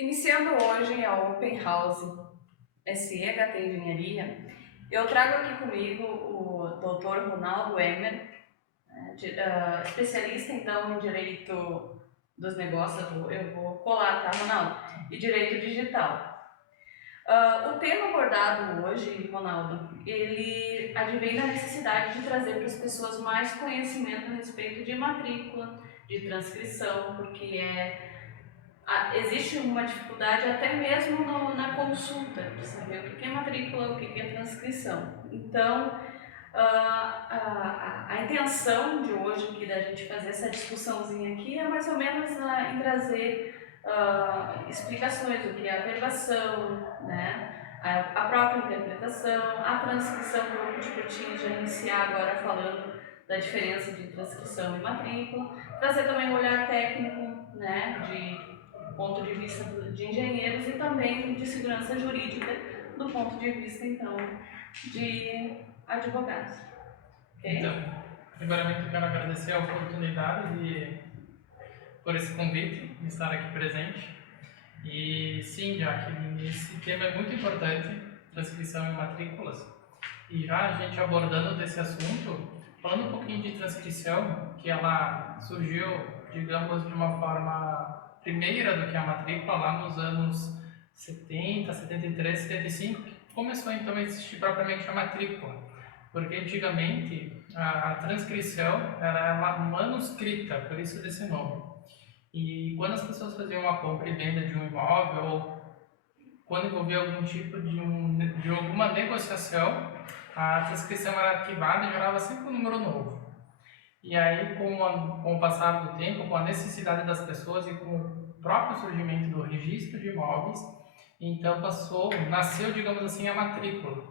Iniciando hoje a Open House SEHT Engenharia, eu trago aqui comigo o Dr. Ronaldo Emer, especialista então em Direito dos Negócios, eu vou colar, tá, Ronaldo? E Direito Digital. O tema abordado hoje, Ronaldo, ele advém da necessidade de trazer para as pessoas mais conhecimento a respeito de matrícula, de transcrição, porque existe uma dificuldade até mesmo na consulta, de saber o que é matrícula, o que é transcrição. Então, a intenção de hoje aqui da gente fazer essa discussãozinha aqui é mais ou menos em trazer explicações do que é a averbação, né? A própria interpretação, a transcrição, que eu tinha já iniciar agora falando da diferença de transcrição e matrícula, trazer também um olhar técnico, né, de ponto de vista de engenheiros e também de segurança jurídica do ponto de vista, então, de advogados. Okay? Então, primeiramente eu quero agradecer a oportunidade por esse convite, de estar aqui presente. E sim, Jack, esse tema é muito importante, transcrição e matrículas. E já a gente abordando desse assunto, falando um pouquinho de transcrição, que ela surgiu, digamos, de uma forma primeira do que a matrícula lá nos anos 70, 73, 75, que começou então a existir propriamente a matrícula. Porque antigamente a transcrição era manuscrita, por isso desse nome. E quando as pessoas faziam uma compra e venda de um imóvel, ou quando envolvia algum tipo de alguma negociação, a transcrição era arquivada e gerava sempre um número novo. E aí, com o passar do tempo, com a necessidade das pessoas e com o próprio surgimento do registro de imóveis, então nasceu, digamos assim, a matrícula.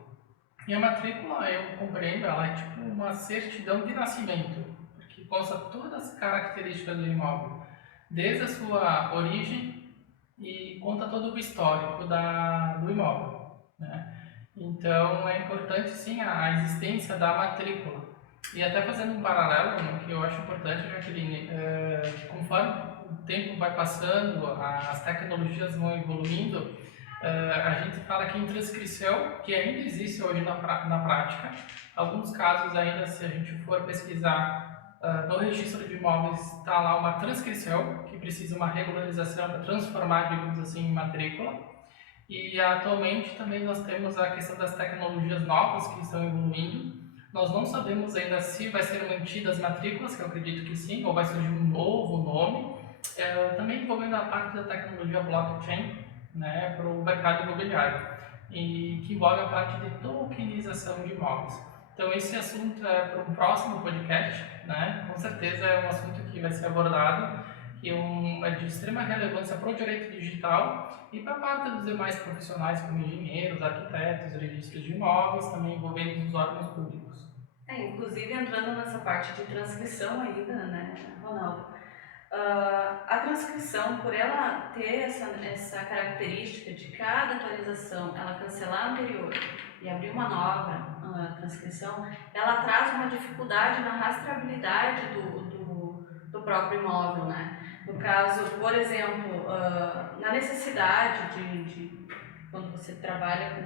E a matrícula, eu compreendo, ela é tipo uma certidão de nascimento, porque consta todas as características do imóvel, desde a sua origem e conta todo o histórico do imóvel, né? Então é importante sim a existência da matrícula. E até fazendo um paralelo, né, que eu acho importante, Jaqueline, conforme o tempo vai passando, as tecnologias vão evoluindo, a gente fala que em transcrição, que ainda existe hoje na prática, alguns casos ainda, se a gente for pesquisar no registro de imóveis, está lá uma transcrição, que precisa uma regularização para transformar, digamos assim, em matrícula. E atualmente também nós temos a questão das tecnologias novas que estão evoluindo. Nós não sabemos ainda se vai ser mantida as matrículas, que eu acredito que sim, ou vai surgir um novo nome. Também envolvendo a parte da tecnologia blockchain, né, para o mercado imobiliário, e que envolve a parte de tokenização de imóveis. Então esse assunto é para um próximo podcast, né? Com certeza é um assunto que vai ser abordado, que é de extrema relevância para o direito digital e para a parte dos demais profissionais, como engenheiros, arquitetos, registros de imóveis, também envolvendo os órgãos públicos. Inclusive entrando nessa parte de transcrição ainda, né, Ronaldo? A transcrição, por ela ter essa característica de cada atualização, ela cancelar a anterior e abrir uma nova transcrição, ela traz uma dificuldade na rastreabilidade do próprio imóvel, né? No caso, por exemplo, na necessidade de quando você trabalha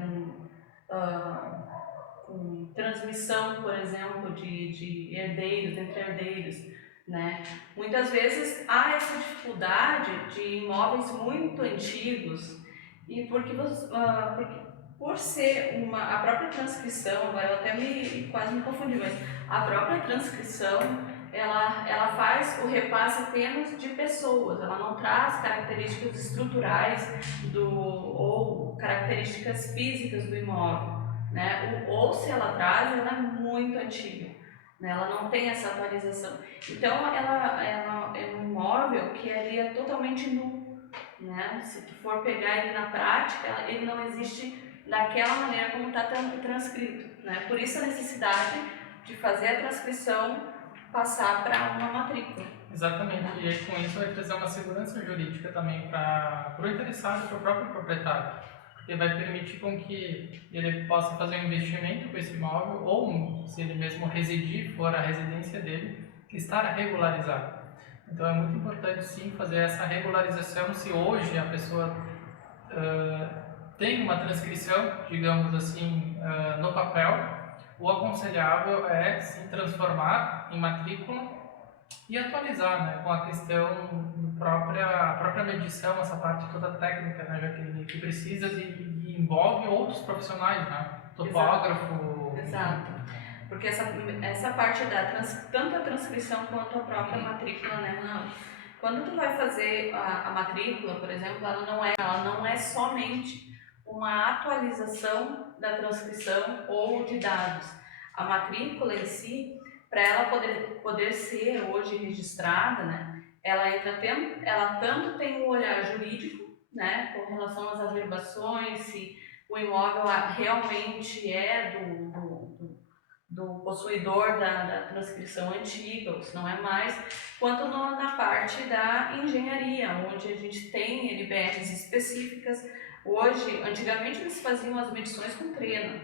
com transmissão, por exemplo, de herdeiros, entre herdeiros, né? Muitas vezes há essa dificuldade de imóveis muito antigos e porque por ser a própria transcrição, agora eu até quase me confundi, mas a própria transcrição ela faz o repasse apenas de pessoas, ela não traz características estruturais ou características físicas do imóvel, né? Ou se ela traz, ela é muito antiga, né? Ela não tem essa atualização. Então ela é um imóvel que ele é totalmente nu, né? Se tu for pegar ele na prática, ele não existe daquela maneira como está transcrito, né? Por isso a necessidade de fazer a transcrição passar para uma matrícula. Exatamente, e aí com isso vai trazer uma segurança jurídica também para o interessado, para o próprio proprietário, porque vai permitir com que ele possa fazer um investimento com esse imóvel, ou se ele mesmo residir, for a residência dele, estar regularizado. Então é muito importante sim fazer essa regularização se hoje a pessoa tem uma transcrição, digamos assim, no papel, o aconselhável é se transformar em matrícula e atualizar, né, com a questão a própria medição, essa parte toda técnica, né, Jaqueline, que precisa e envolve outros profissionais, né, topógrafo. Exato. Porque essa parte tanto a transcrição quanto a própria matrícula, né, Ronaldo? Quando tu vai fazer a matrícula, por exemplo, ela não é somente uma atualização da transcrição ou de dados. A matrícula em si, para ela poder ser hoje registrada, né, ela tanto tem um olhar jurídico, né, com relação às averbações, se o imóvel realmente é do possuidor da transcrição antiga, ou se não é mais, quanto na parte da engenharia, onde a gente tem NBRs específicas. Hoje, antigamente eles faziam as medições com trena,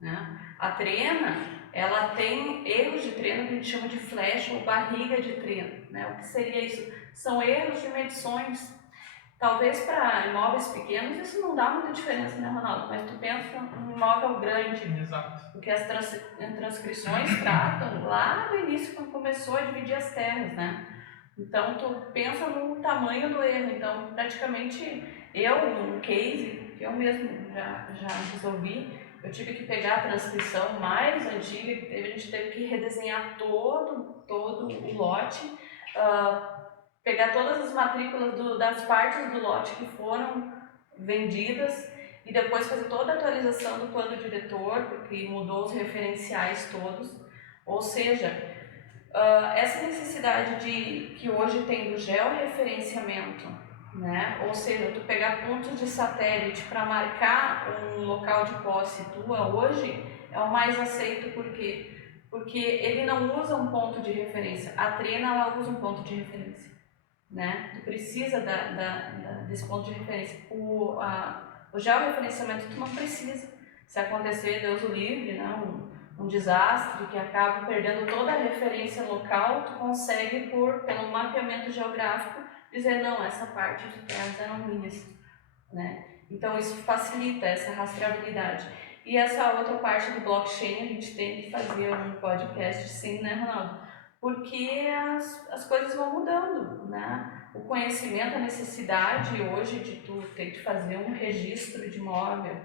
né? A trena, ela tem erros de trena que a gente chama de flecha ou barriga de trena, né? O que seria isso? São erros de medições. Talvez para imóveis pequenos isso não dá muita diferença, né, Ronaldo? Mas tu pensa num imóvel grande. Exato. Porque as transcrições tratam lá no início, quando começou a dividir as terras, né? Então tu pensa no tamanho do erro. Então praticamente um case que eu mesmo já resolvi, eu tive que pegar a transcrição mais antiga que teve, a gente teve que redesenhar todo o lote, pegar todas as matrículas das partes do lote que foram vendidas e depois fazer toda a atualização do plano diretor, porque mudou os referenciais todos. Ou seja, essa necessidade que hoje tem do georreferenciamento, né? Ou seja, tu pegar pontos de satélite para marcar um local de posse tua hoje é o mais aceito, por quê? Porque ele não usa um ponto de referência, a Trena ela usa um ponto de referência, né? Tu precisa desse ponto de referência. O georreferenciamento tu não precisa. Se acontecer, Deus o livre, né? Um desastre que acaba perdendo toda a referência local, tu consegue, pelo mapeamento geográfico, dizer, não, essa parte de terras eram minhas, né? Então isso facilita essa rastreabilidade. E essa outra parte do blockchain, a gente tem que fazer um podcast, sim, né, Ronaldo? Porque as coisas vão mudando, né? O conhecimento, a necessidade hoje de tu ter que fazer um registro de imóvel,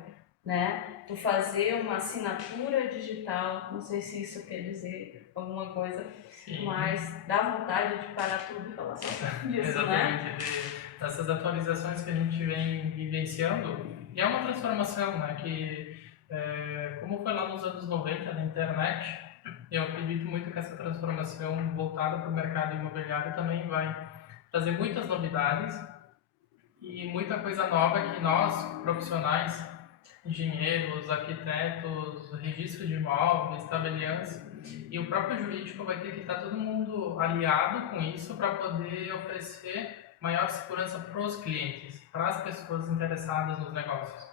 né? Tu fazer uma assinatura digital, não sei se isso quer dizer alguma coisa, Sim. Mas dá vontade de parar tudo e falar só disso, Exatamente, né? dessas atualizações que a gente vem vivenciando, e é uma transformação, né, que como foi lá nos anos 90 na internet, eu acredito muito que essa transformação voltada para o mercado imobiliário também vai trazer muitas novidades e muita coisa nova que nós, profissionais, engenheiros, arquitetos, registro de imóveis, tabeliães e o próprio jurídico vai ter que estar todo mundo aliado com isso para poder oferecer maior segurança para os clientes, para as pessoas interessadas nos negócios.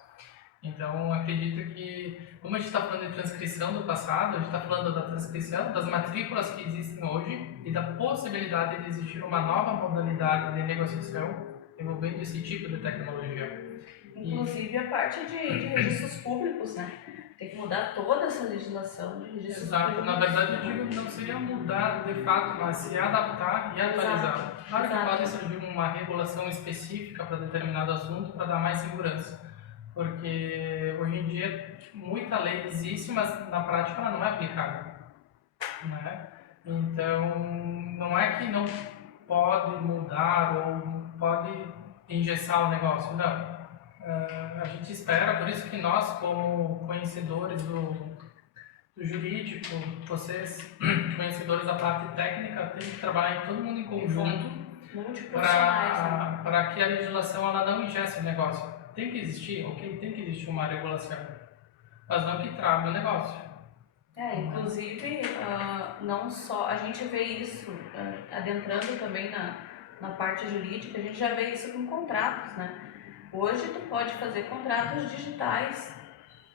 Então, acredito que, como a gente está falando de transcrição do passado, a gente está falando da transcrição das matrículas que existem hoje e da possibilidade de existir uma nova modalidade de negociação envolvendo esse tipo de tecnologia. Inclusive a parte de registros públicos, né? Tem que mudar toda essa legislação de registros Exato. públicos. Na verdade, eu digo que não seria mudar de fato, mas se adaptar e atualizar. Claro que pode surgir uma regulação específica para determinado assunto para dar mais segurança. Porque hoje em dia muita lei existe, mas na prática ela não é aplicada, né? Então não é que não pode mudar ou pode engessar o negócio, não. A gente espera, por isso que nós, como conhecedores do jurídico, vocês conhecedores da parte técnica, tem que trabalhar todo mundo em conjunto para que a legislação ela não ingesse o negócio. Tem que existir, ok? Tem que existir uma regulação, mas não que trave o negócio. Inclusive, não só, a gente vê isso adentrando também na parte jurídica, a gente já vê isso com contratos, né? Hoje tu pode fazer contratos digitais,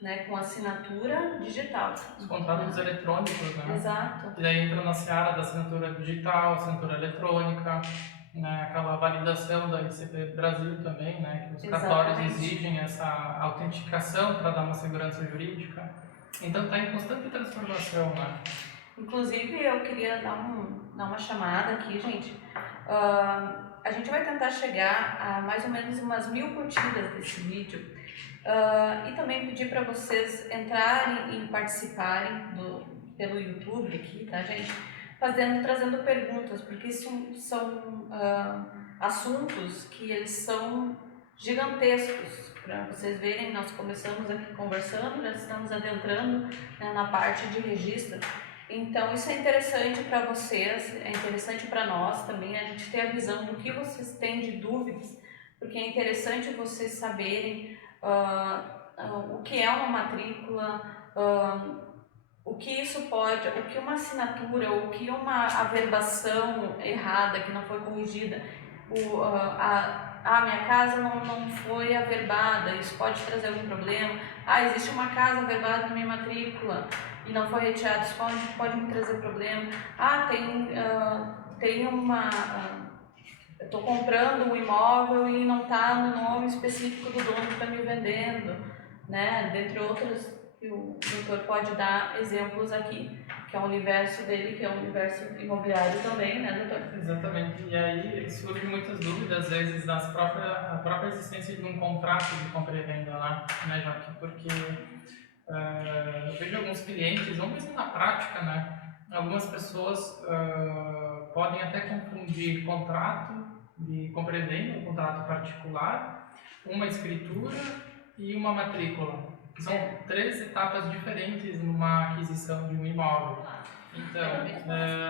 né, com assinatura digital. Os contratos eletrônicos, né? Exato. E daí entra na seara da assinatura digital, assinatura eletrônica. né, aquela validação da ICP Brasil também, né, que os cartórios Exatamente. exigem essa autenticação para dar uma segurança jurídica. Então está em constante transformação, né? Inclusive, eu queria dar uma chamada aqui, gente. A gente vai tentar chegar a mais ou menos umas 1000 curtidas desse vídeo. E também pedir para vocês entrarem e participarem pelo YouTube aqui, tá, gente? Trazendo perguntas, porque são assuntos que eles são gigantescos. Para vocês verem, nós começamos aqui conversando, já estamos adentrando, né, na parte de registro. Então isso é interessante para vocês, é interessante para nós também, a gente ter a visão do que vocês têm de dúvidas, porque é interessante vocês saberem o que é uma matrícula, o que isso pode, o que uma assinatura, o que uma averbação errada que não foi corrigida, minha casa não foi averbada, isso pode trazer algum problema. Existe uma casa averbada na minha matrícula e não foi retirado, isso pode me trazer problema. Tem uma... eu estou comprando um imóvel e não está no nome específico do dono que está me vendendo, né? Dentre outros, que o doutor pode dar exemplos aqui, que é o universo dele, que é o universo imobiliário também, né, doutor? Exatamente. E aí surgem muitas dúvidas, às vezes, a própria existência de um contrato de compra e venda, né, Joaquim? Porque eu vejo alguns clientes, ou mesmo na prática, né, algumas pessoas podem até confundir contrato de compra e venda, um contrato particular, uma escritura e uma matrícula. São 3 etapas diferentes numa aquisição de um imóvel. Então,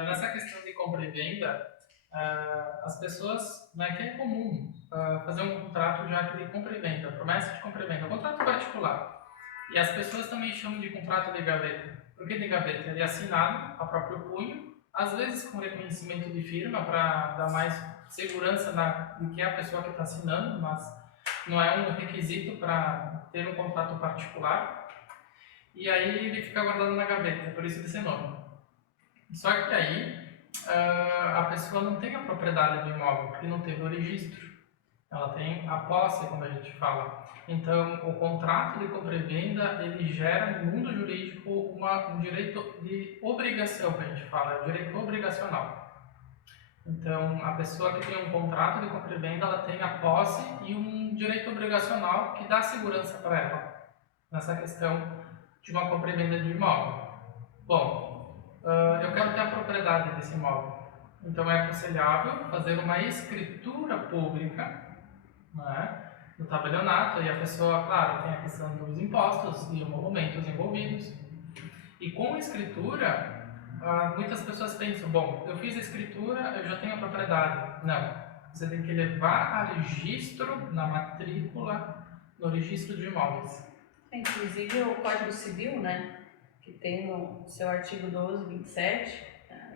nessa questão de compra e venda, as pessoas, né, que é comum fazer um contrato já de compra e venda, promessa de compra e venda, um contrato particular. E as pessoas também chamam de contrato de gaveta. Por que de gaveta? Ele é assinado a próprio punho, às vezes com reconhecimento de firma para dar mais segurança de que é a pessoa que está assinando, mas não é um requisito para ter um contrato particular. E aí ele fica guardado na gaveta, por isso desse nome. Só que aí a pessoa não tem a propriedade do imóvel, porque não teve o registro. Ela tem a posse, como a gente fala. Então, o contrato de compra e venda, ele gera no mundo jurídico um direito de obrigação, que a gente fala, é o direito obrigacional. Então, a pessoa que tem um contrato de compra e venda, ela tem a posse e um direito obrigacional que dá segurança para ela, nessa questão de uma compra e venda de imóvel. Bom, eu quero ter a propriedade desse imóvel. Então, é aconselhável fazer uma escritura pública, né, no tabelionato, e a pessoa, claro, tem a questão dos impostos e emolumentos envolvidos. E com a escritura, muitas pessoas pensam, bom, eu fiz a escritura, eu já tenho a propriedade. Não, você tem que levar a registro na matrícula, no registro de imóveis. Inclusive o Código Civil, né, que tem no seu artigo 12, 27,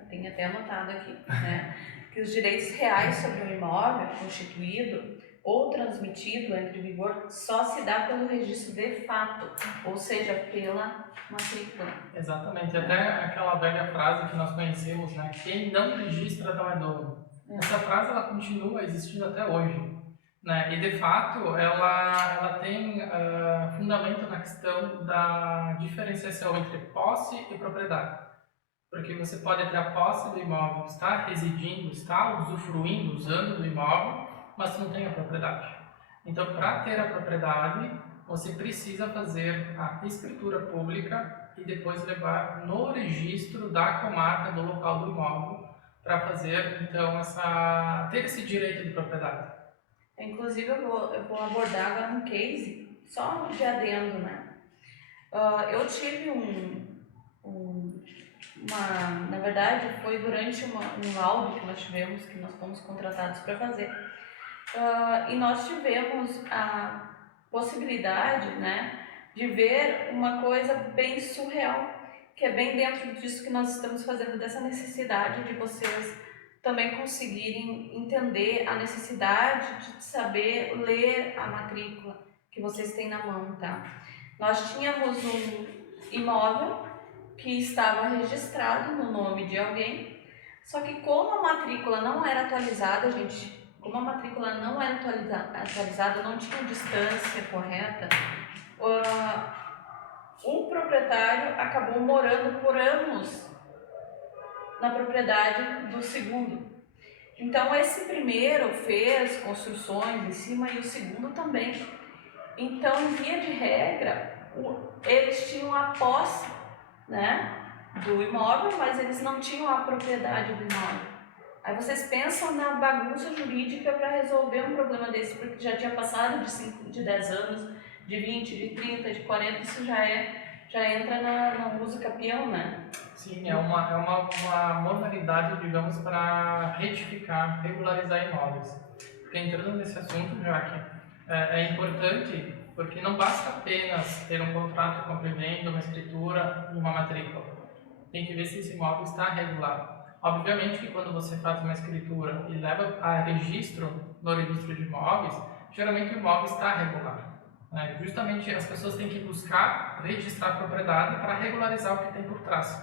tem até anotado aqui, né, que os direitos reais sobre o imóvel constituído ou transmitido entre vigor só se dá pelo registro de fato, ou seja, pela matrícula. Exatamente, até aquela velha frase que nós conhecemos, né? Quem não registra não é dono. Essa frase ela continua existindo até hoje, né? E de fato ela tem fundamento na questão da diferenciação entre posse e propriedade. Porque você pode ter a posse do imóvel, estar residindo, estar usufruindo, usando do imóvel, mas não tem a propriedade. Então, para ter a propriedade, você precisa fazer a escritura pública e depois levar no registro da comarca, do local do imóvel, para fazer, então, ter esse direito de propriedade. Inclusive, eu vou abordar agora um case, só de adendo, né? Eu tive na verdade, foi durante um laudo que nós tivemos, que nós fomos contratados para fazer, e nós tivemos a possibilidade, né, de ver uma coisa bem surreal, que é bem dentro disso que nós estamos fazendo, dessa necessidade de vocês também conseguirem entender a necessidade de saber ler a matrícula que vocês têm na mão, tá? Nós tínhamos um imóvel que estava registrado no nome de alguém, Só que como a matrícula não era atualizada, gente, como a matrícula não era atualizada, não tinha distância correta, o proprietário acabou morando por anos na propriedade do segundo. Então esse primeiro fez construções em cima e o segundo também. Então, em via de regra, eles tinham a posse, né, do imóvel, mas eles não tinham a propriedade do imóvel. Aí vocês pensam na bagunça jurídica para resolver um problema desse, porque já tinha passado de 5, de 10 anos, de 20, de 30, de 40, isso já entra na música peão, né? Sim, é uma modalidade, digamos, para retificar, regularizar imóveis. Porque entrando nesse assunto, já que é importante, porque não basta apenas ter um contrato de compra e venda, uma escritura e uma matrícula. Tem que ver se esse imóvel está regular. Obviamente que quando você faz uma escritura e leva a registro no registro de imóveis, geralmente o imóvel está regular. Justamente as pessoas têm que buscar registrar a propriedade para regularizar o que tem por trás.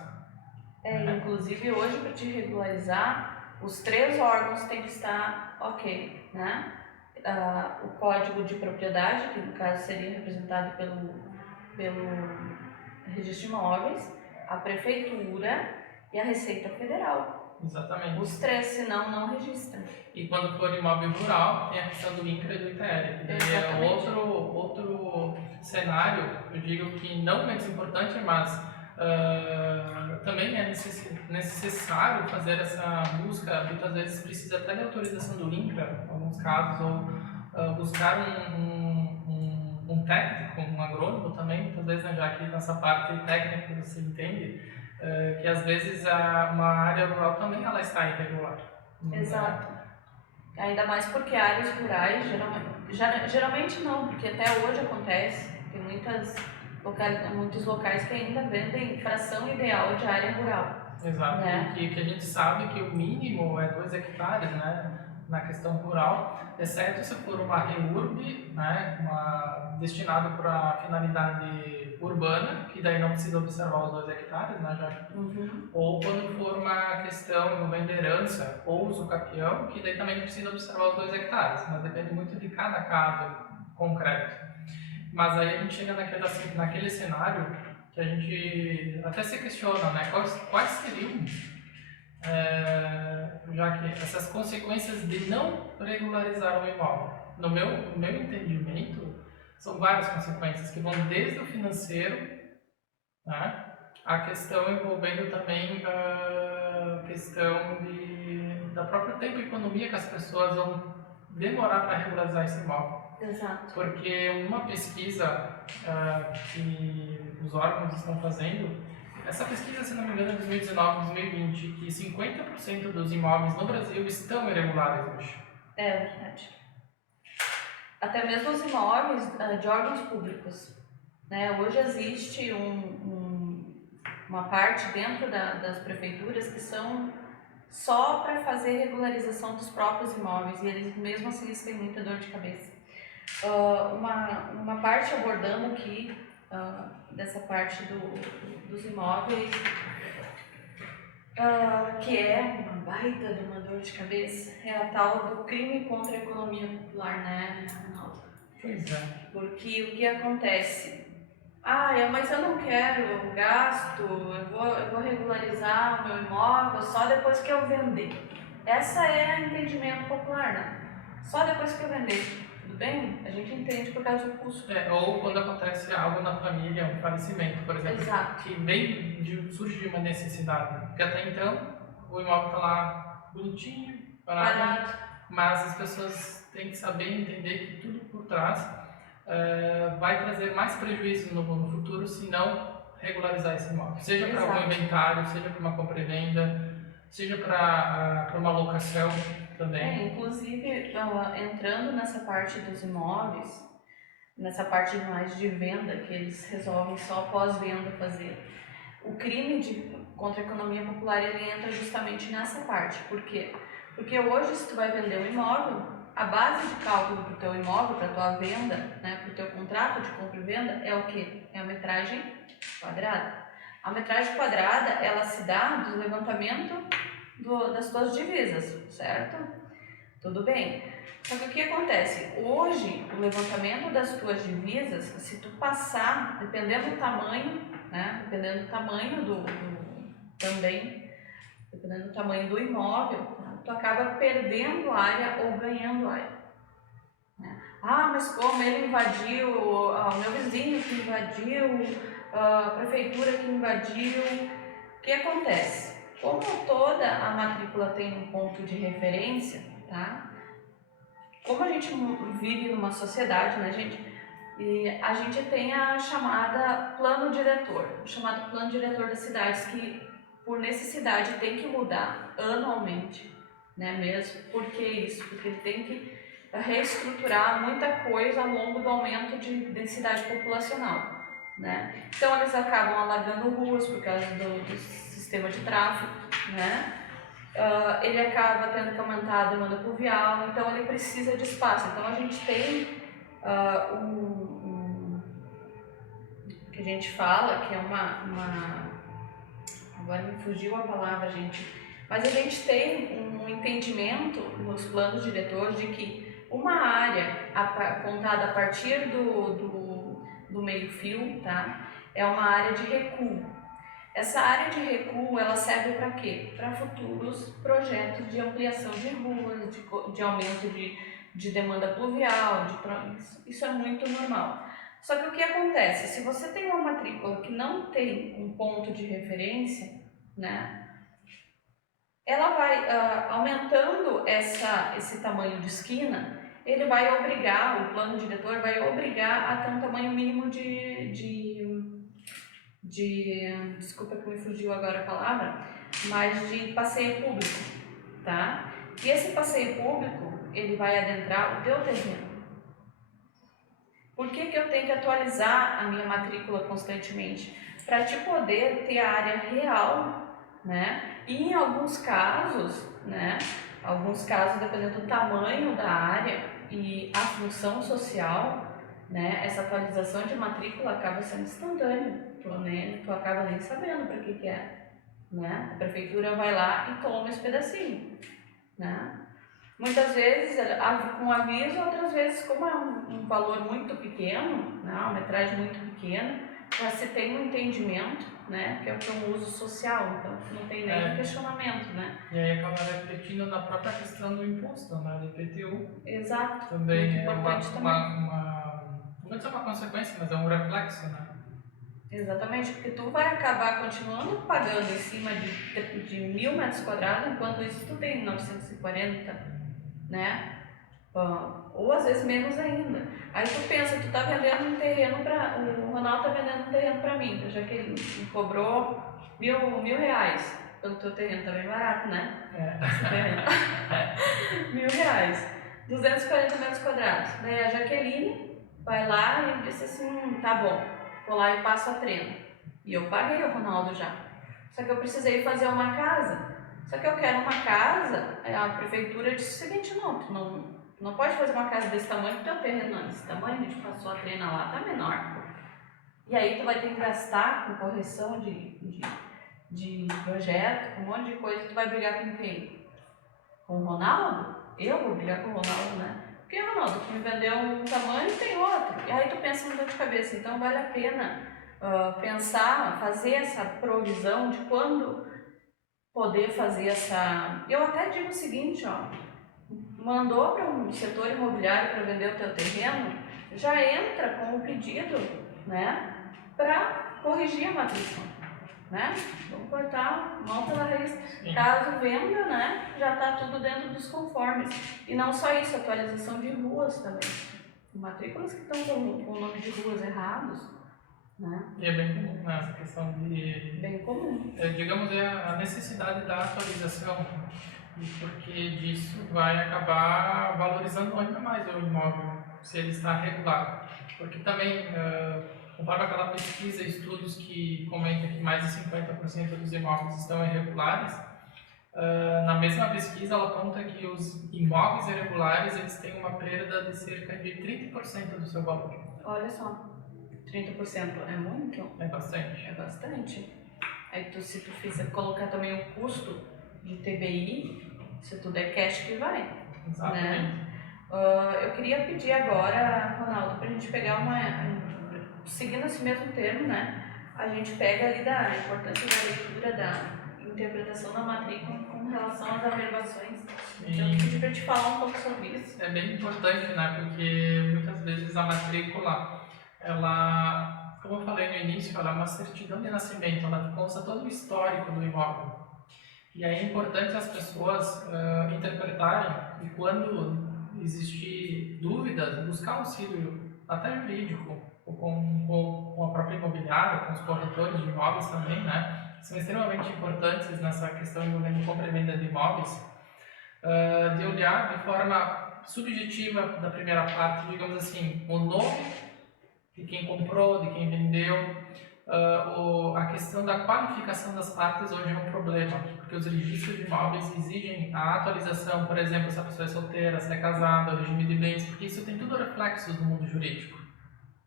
Inclusive hoje, para te regularizar, os 3 órgãos têm que estar ok, né? O código de propriedade, que no caso seria representado pelo registro de imóveis, a prefeitura e a Receita Federal. Exatamente. Os 3, senão não registram. E quando for imóvel rural, tem a questão do INCRA e do ITR, que daí é outro cenário, eu digo que não menos importante, mas também é necessário fazer essa busca, muitas vezes precisa até de autorização do INCRA, em alguns casos, ou buscar um técnico, um agrônomo também, muitas vezes, né, já que nessa parte técnica que você entende, que às vezes uma área rural também ela está irregular. Exato. Ainda mais porque áreas rurais, geralmente não, porque até hoje acontece, tem muitos locais que ainda vendem fração ideal de área rural. Exato, né? e que a gente sabe que o mínimo é 2 hectares, né, na questão rural, exceto se for uma REURB, né, destinado para finalidade urbana, que daí não precisa observar os 2 hectares, né, já. Ou quando for uma questão envolvendo herança ou uso capião, que daí também precisa observar os 2 hectares, mas depende muito de cada caso concreto. Mas aí a gente chega naquele cenário que a gente até se questiona, né, quais seriam já que essas consequências de não regularizar o imóvel. No meu entendimento, são várias consequências que vão desde o financeiro, né, a questão envolvendo também a questão da própria tempo e economia que as pessoas vão demorar para regularizar esse imóvel. Exato. Porque uma pesquisa que os órgãos estão fazendo, essa pesquisa, se não me engano, é 2019, 2020, que 50% dos imóveis no Brasil estão irregulares hoje. É verdade. Até mesmo os imóveis de órgãos públicos. Né? Hoje existe uma parte dentro das prefeituras que são só para fazer regularização dos próprios imóveis e eles mesmo assim eles têm muita dor de cabeça. Uma parte abordando aqui dessa parte dos imóveis, que é uma baita de uma dor de cabeça, é a tal do crime contra a economia popular, né, Ronaldo? Pois é. Porque o que acontece? Mas eu não quero gasto, eu vou regularizar o meu imóvel só depois que eu vender. Essa é o entendimento popular, né? Só depois que eu vender. Tudo bem? A gente entende por causa do custo. Ou quando acontece algo na família, um falecimento, por exemplo, Exato. que surge de uma necessidade. Porque até então, o imóvel está lá bonitinho, parado, mas as pessoas têm que saber entender que tudo por trás vai trazer mais prejuízo no futuro se não regularizar esse imóvel. Seja para algum inventário, seja para uma compra e venda, seja para uma locação também. Inclusive, entrando nessa parte dos imóveis, nessa parte mais de venda, que eles resolvem só pós-venda fazer, o crime contra a economia popular ele entra justamente nessa parte. Por quê? Porque hoje, se tu vai vender um imóvel, a base de cálculo para o teu imóvel, para a tua venda, né, para o teu contrato de compra e venda, é o quê? É a metragem quadrada. A metragem quadrada, ela se dá do levantamento das tuas divisas, certo? Tudo bem. Só que o que acontece? Hoje, o levantamento das tuas divisas, se tu passar, dependendo do tamanho, né? Dependendo do tamanho também, dependendo do tamanho do imóvel, né? Tu acaba perdendo área ou ganhando área. Né? Ah, mas como ele invadiu, o meu vizinho que invadiu, a prefeitura que invadiu, o que acontece? Como toda a matrícula tem um ponto de referência, tá? Como a gente vive numa sociedade, né, gente? E a gente tem a chamada plano diretor, o chamado plano diretor das cidades, que por necessidade tem que mudar anualmente, né mesmo? Por que isso? Porque ele tem que reestruturar muita coisa ao longo do aumento de densidade populacional, né? Então eles acabam alagando ruas por causa do sistema de tráfego, né? Ele acaba tendo que aumentar a demanda pluvial, então ele precisa de espaço. Então a gente tem que a gente fala, que é agora me fugiu a palavra, gente, mas a gente tem um entendimento nos planos diretores de que uma área contada a partir do meio-fio, tá? É uma área de recuo. Essa área de recuo, ela serve para quê? Para futuros projetos de ampliação de ruas, de aumento de demanda pluvial, isso é muito normal. Só que o que acontece? Se você tem uma matrícula que não tem um ponto de referência, né? Ela vai aumentando esse tamanho de esquina, ele vai obrigar, o plano diretor vai obrigar a ter um tamanho mínimo desculpa que me fugiu agora a palavra, mas de passeio público, tá? E esse passeio público, ele vai adentrar o teu terreno. Por que eu tenho que atualizar a minha matrícula constantemente? Para te poder ter a área real, né? E em alguns casos, né? Alguns casos, dependendo do tamanho da área e a função social, né? Essa atualização de matrícula acaba sendo instantânea. Tu acaba nem sabendo para que é, né? A prefeitura vai lá e toma esse pedacinho, né? Muitas vezes com aviso, outras vezes, como é um valor muito pequeno, né, uma metragem muito pequena, já se tem um entendimento, né, que é um uso social, então não tem nem questionamento, né? E aí acaba refletindo na própria questão do imposto, né, do IPTU. Exato. Também muito é importante não vou dizer uma consequência, mas é um reflexo, né? Exatamente, porque tu vai acabar continuando pagando em cima de 1.000 metros quadrados, enquanto isso tu tem 940, né? Ou às vezes menos ainda. Aí tu pensa, tu tá vendendo um terreno o Ronaldo tá vendendo um terreno para mim, já que ele me cobrou mil reais pelo teu terreno, tá bem barato, né? Esse terreno. R$ 1.000, 240 metros quadrados. Daí a Jaqueline vai lá e disse assim, tá bom, vou lá e passo a treino. E eu paguei o Ronaldo já. Só que eu precisei fazer uma casa. Só que eu quero uma casa, a prefeitura disse o seguinte, não, tu não pode fazer uma casa desse tamanho, porque o terreno não é desse tamanho, a gente passou a treina lá, tá menor. E aí tu vai ter que gastar com correção de projeto, um monte de coisa, tu vai brigar com quem? Com o Ronaldo? Eu vou brigar com o Ronaldo, né? Porque, Ronaldo, tu me vendeu um tamanho e tem outro. E aí tu pensa no teu de cabeça, então vale a pena pensar, fazer essa provisão de quando poder fazer essa... Eu até digo o seguinte, ó, mandou para um setor imobiliário para vender o teu terreno, já entra com o pedido, né, para corrigir a matrícula, né? Vamos cortar mão pela raiz. Caso venda, né, já está tudo dentro dos conformes. E não só isso, atualização de ruas também. Matrículas que estão com o nome de ruas errados, né? E é bem comum, né, essa questão de... Bem comum. Digamos, a necessidade da atualização, porque disso vai acabar valorizando ainda mais o imóvel, se ele está regulado. Porque também, conforme aquela pesquisa, estudos que comentam que mais de 50% dos imóveis estão irregulares, na mesma pesquisa ela conta que os imóveis irregulares eles têm uma perda de cerca de 30% do seu valor. Olha só, 30% é muito? É bastante. É bastante. Aí se tu fizer colocar também o custo de TBI, isso tudo é cash que vai, Exatamente. né? Eu queria pedir agora, Ronaldo, para a gente pegar seguindo esse mesmo termo, né? A gente pega ali da importância da leitura, da interpretação da matrícula com relação às averbações. Então, eu pedi para te falar um pouco sobre isso. É bem importante, né? Porque muitas vezes a matrícula, ela, como eu falei no início, ela é uma certidão de nascimento, ela consta todo o histórico do imóvel. E aí é importante as pessoas interpretarem e quando existir dúvidas, buscar auxílio até jurídico, ou com a própria imobiliária, com os corretores de imóveis também, né? São extremamente importantes nessa questão envolvendo compra e venda de imóveis, de olhar de forma subjetiva da primeira parte, digamos assim, o nome de quem comprou, de quem vendeu, a questão da qualificação das partes hoje é um problema, porque os registros de imóveis exigem a atualização, por exemplo, se a pessoa é solteira, se é casada, o regime de bens, porque isso tem tudo reflexos no mundo jurídico.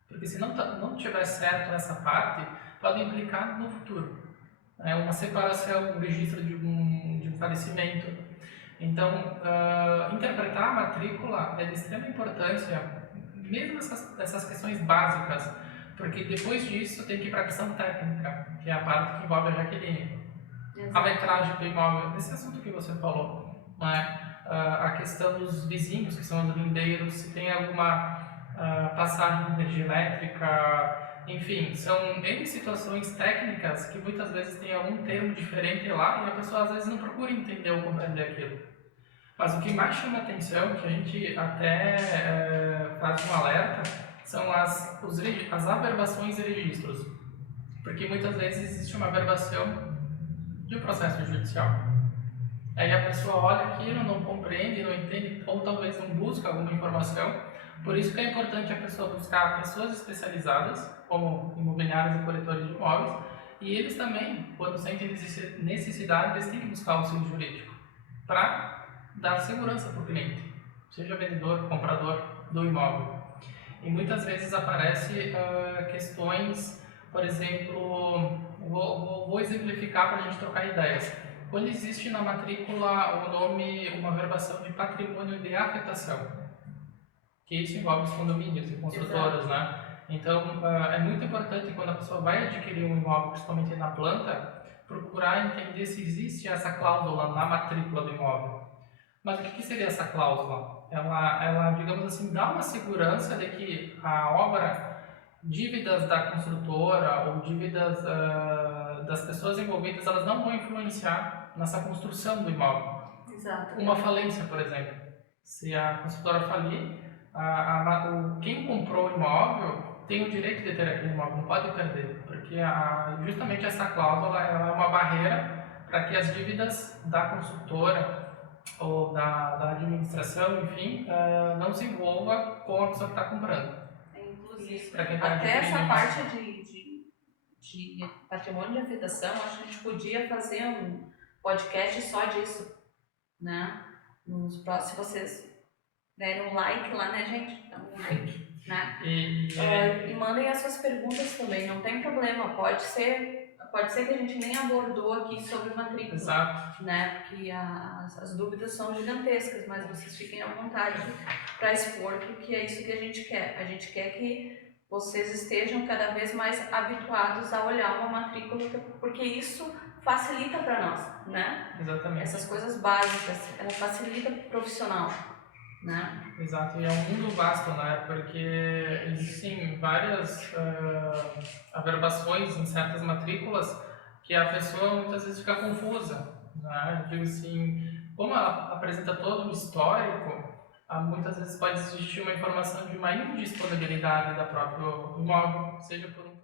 Porque se não tiver certo essa parte, pode implicar no futuro. Uma separação, um registro de um falecimento. Então, interpretar a matrícula é de extrema importância, mesmo essas questões básicas, porque depois disso tem que ir para a questão técnica, que é a parte que envolve a Jaqueline. A metragem do imóvel, nesse assunto que você falou, né? A questão dos vizinhos, que são os lindeiros, se tem alguma passagem de energia elétrica, enfim, são N situações técnicas que muitas vezes tem algum termo diferente lá e a pessoa às vezes não procura entender ou compreender aquilo. Mas o que mais chama atenção, que a gente até faz um alerta, são as averbações e registros. Porque muitas vezes existe uma averbação de um processo judicial. Aí a pessoa olha aquilo, não compreende, não entende, ou talvez não busca alguma informação. Por isso que é importante a pessoa buscar pessoas especializadas, como imobiliários e corretores de imóveis, e eles também, quando sentem necessidade, eles têm que buscar o auxílio jurídico para dar segurança para o cliente, seja vendedor, comprador do imóvel. E muitas vezes aparece questões, por exemplo, vou exemplificar para a gente trocar ideias. Quando existe na matrícula o nome, uma verbação de patrimônio de afetação, que isso envolve os condomínios e construtoras, né? Então, é muito importante quando a pessoa vai adquirir um imóvel, principalmente na planta, procurar entender se existe essa cláusula na matrícula do imóvel. Mas o que seria essa cláusula? Ela, digamos assim, dá uma segurança de que a obra, dívidas da construtora ou dívidas das pessoas envolvidas, elas não vão influenciar nessa construção do imóvel. Exato. Uma falência, por exemplo. Se a construtora falir, quem comprou o imóvel tem o direito de ter aquele imóvel, não pode perder, porque justamente essa cláusula ela é uma barreira para que as dívidas da construtora ou da administração, enfim, não se envolva com a pessoa que está comprando. Inclusive, Pra quem tá até essa adquirindo. parte de patrimônio de afetação, acho que a gente podia fazer um podcast só disso, né? Nos próximos, se vocês derem um like lá, né, gente? Dá um like, né? E mandem as suas perguntas também, não tem problema, pode ser que a gente nem abordou aqui sobre matrícula. Exato. Né? Porque as dúvidas são gigantescas, mas vocês fiquem à vontade para expor, porque é isso que a gente quer. A gente quer que vocês estejam cada vez mais habituados a olhar uma matrícula, porque isso facilita para nós, né? Exatamente. Essas coisas básicas, ela facilita para o profissional, né? Exato, e é um mundo vasto, né? Porque existem várias averbações em certas matrículas que a pessoa muitas vezes fica confusa, né? Eu digo assim, como ela apresenta todo o histórico, muitas vezes pode existir uma informação de uma indisponibilidade da próprio imóvel, seja por um